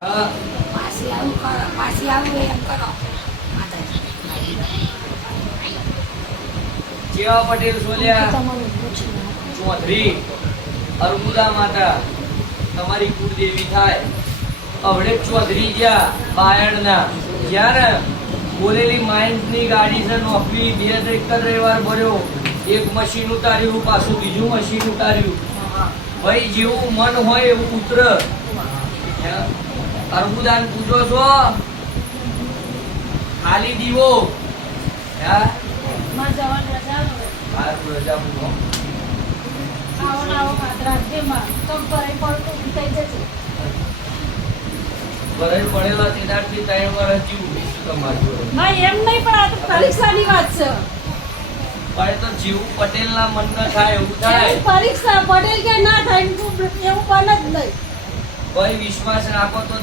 પાછી આવું કરો, પાછી આવું એમ કરો. જેવા પટેલ સોલ્યા ચૌધરી અર્બુદા માતા તમારી કુળદેવી થાય. અવડે ચૌધરી ગયા બાયડના જ્યારે બોલેલી માઇન્સની ગાડી છે નોકરી 2 તારીખ રવિવાર ભર્યો. એક મશીન ઉતાર્યું, પાછું બીજું મશીન ઉતાર્યું. ભાઈ જેવું મન હોય એવું પુત્ર. અર્બુદાન પૂજો છો ખાલી દીવો રજા પૂજો. ભરાઈ પડેલા તેનાથી 3 વર્ષ જીવું તમારી જોડે. એમ નહીં, પણ આ તો પરીક્ષાની વાત છે. પણ તો જીવું પટેલ ના મન ન થાય એવું થાય. પરીક્ષા પટેલ કે ના થાય એવું બને જ નહીં. ભાઈ વિશ્વાસ રાખો તો